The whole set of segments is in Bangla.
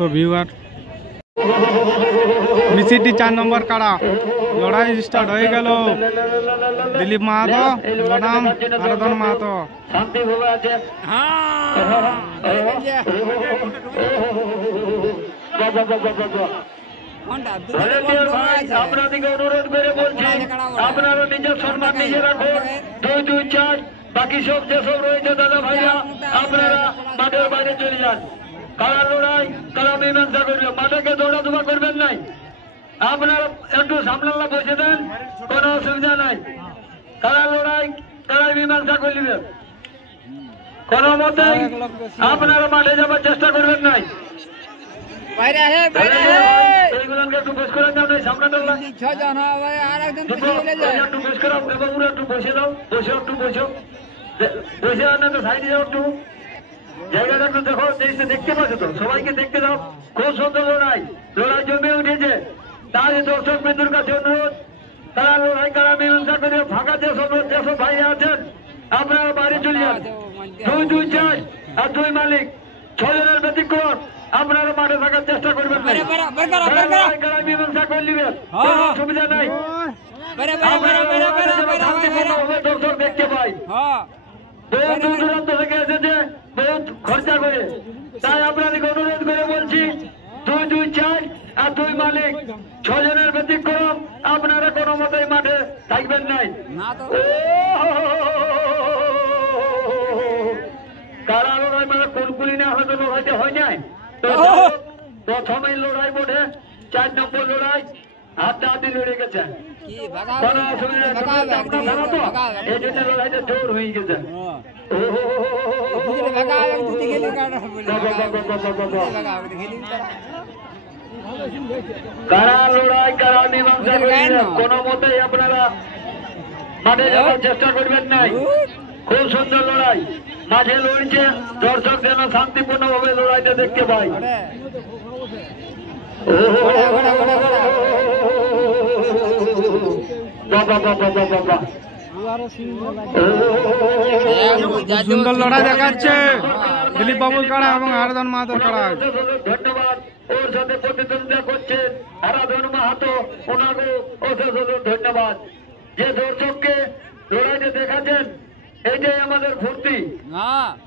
সো ভিউয়ার মিসিটি 4 নম্বর কাড়া লড়াই স্টার্ট হয়ে গেল। দিলীপ মাহাতো বনাম আরাধন মাহাতো। আপনাদেরকে অনুরোধ করে বলছি আপনারা নিজের সম্মান নিজে রাখুন। 2, 2, 4 বাকি সব যেসব রয়েছে দাদা ভাইরা আপনারা মাঠের বাইরে চলে যান। কারা লড়াই কারা মীমাংসা করবে, মাঠেকে দৌড়াধুমা করবেন নাই। আপনারা একটু সামলাল্লা বসে দেন, কোনো অসুবিধা নাই। কারা লড়াই কারা মীমাংসা করবে, কোনো মতেই আপনারা মাঠে যাবার চেষ্টা করবেন নাই। এইগুলোকে একটু বস করে দাও, সামনে একটু বস করো, একটু বসে দাও, বসে একটু বসো, বসে আনে তো সাইডে যাও, একটু জায়গাটা একটু দেখো, দেখতে পাচ্ছ তো, সবাইকে দেখতে দাও। খুব সুন্দর লড়াই, লড়াই জমে উঠেছে। তাই দর্শক বিন্দুর কাছে অনুরোধ, তারা লড়াই কারা মীমাংসা করে ফাঁকা যেসব ভাই আছেন আপনারা বাইরে চলে যান। 2, 2, 4 আর 2 মালিক 6 জনের ব্যতিক্রম আপনারা মাঠে থাকার চেষ্টা করবেন। মীমাংসা করে নেবেন, কোনো অসুবিধা নাই। দর্শক দেখতে পাই বহু দূর দূরান্ত থেকে এসেছে, বহুত খরচা করে। তাই আপনাদেরকে অনুরোধ করে বলছি 2, 2, 4 আর 2 মালিক 6 জনের ব্যতিক্রম আপনারা কোনো মতেই মাঠে থাকবেন নাই। কারা লড়াই মানে কুলকুলি না হয়তো লড়াইতে হয় নাই। প্রথমেই লড়াই বোধে 4 নম্বর লড়াই হাতে হাতে লড়ে গেছে, কোনো অসুবিধা এই জন্য লড়াইটা জোর হয়ে গেছে। কারা লড়াই কারা মীমাংসা করবেন, কোনো মতেই আপনারা মাঠে যাওয়ার চেষ্টা করবেন নাই। খুব সুন্দর লড়াই, মাঝে লড়ছে, দর্শক যেন শান্তিপূর্ণ ভাবে লড়াইটা দেখতে পাই। সুন্দর লড়াই দেখাচ্ছে দিলীপ বাবুর কাড়া এবং আরাধন মাহাতোর কাড়া। ধন্যবাদ। ওর সাথে প্রতিদ্বন্দ্বিতা করছেন আরাধন মাহাতো, ওনাকে অশেষ ধন্যবাদ। যে দর্শককে লড়াইতে দেখাচ্ছেন এইটাই আমাদের ফুর্তি।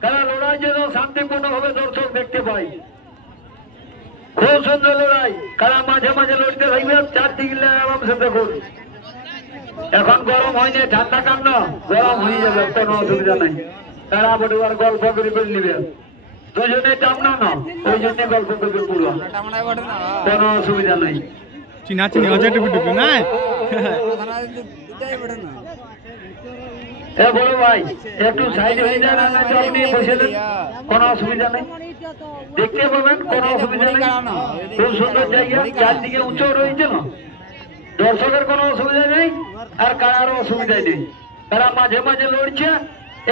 তারা লড়াই যেন শান্তিপূর্ণ ভাবে দর্শক দেখতে পাই। খুব সুন্দর লড়াই, কারা মাঝে মাঝে লড়তে থাকবে, 4দিকে আরামসে দেখুন। এখন গরম হয়নি, ঠান্ডা কান্ন গরম হয়ে যাবে, কোনো অসুবিধা নাই। তারা বড়বার গল্প করে নিবে, দুজনে টামনা না, ওই জন্য গল্প করবে পুরো, কোনো অসুবিধা নাই। চিনা চিনি অজয় টুকু টুকু না এ বড় ভাই একটু সাইড হয়ে যান, আপনি বসে দেন, কোনো অসুবিধা নেই, দেখতে পাবেন, কোনো অসুবিধা নেই। খুব সুন্দর জায়গা, 4দিকে উঁচু রয়েছে না, দর্শকের কোনো অসুবিধা নেই আর কারারও অসুবিধা নেই। তারা মাঝে মাঝে লড়ছে,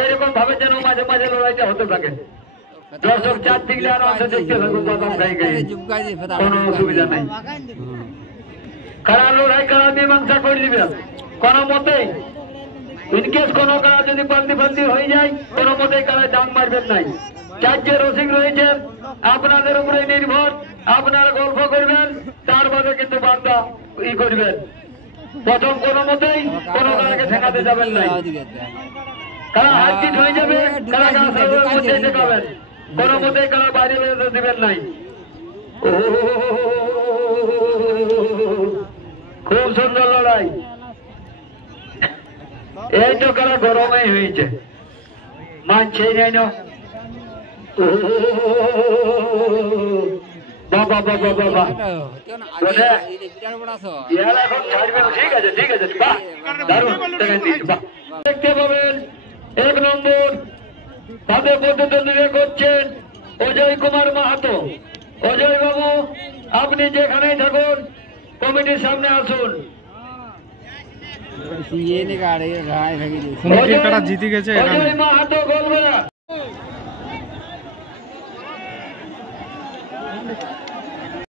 এরকম ভাবে যেন মাঝে মাঝে লড়াইটা হতে থাকে। দর্শক 4দিকে আরামসে দেখতে থাকুন, কোনো অসুবিধা নেই। কারা লড়াই কারা মীমাংসা করে দিবে, কোনো মতেই ইনকেস কোনো কারা যদি বান্দি বান্দি হয়ে যায়, কোনো মতেই কারা ডাং মারবেন নাই। 4 যে রসিক রয়েছেন আপনাদের উপরে নির্ভর, আপনারা গল্প করবেন, তার বাদে কিন্তু বান্দা করবেন। প্রথম কোনো মতেই কোনো কারাকে ঠেকাতে যাবেন নাই। কারা হারজিত হয়ে যাবে, কারা মধ্যে ঠেকাবেন, কোনো মতেই কারা বাইরে বেরোতে দিবেন নাই। খুব সুন্দর লড়াই, এই তো কারা গরমই হয়েছে, মানছে নাই না। বাবা বাবা বাবা এখন ছাড়বেন, ঠিক আছে ঠিক আছে, বাহ দারুণ দেখতে পাবেন। 1 নম্বর তাদের প্রতিদ্বন্দ্বিতা করছেন অজয় কুমার মাহাতো। অজয় বাবু আপনি যেখানেই থাকুন কমিটির সামনে আসুন। জিতে গেছে অজয় মাহাতো গোলবেলা।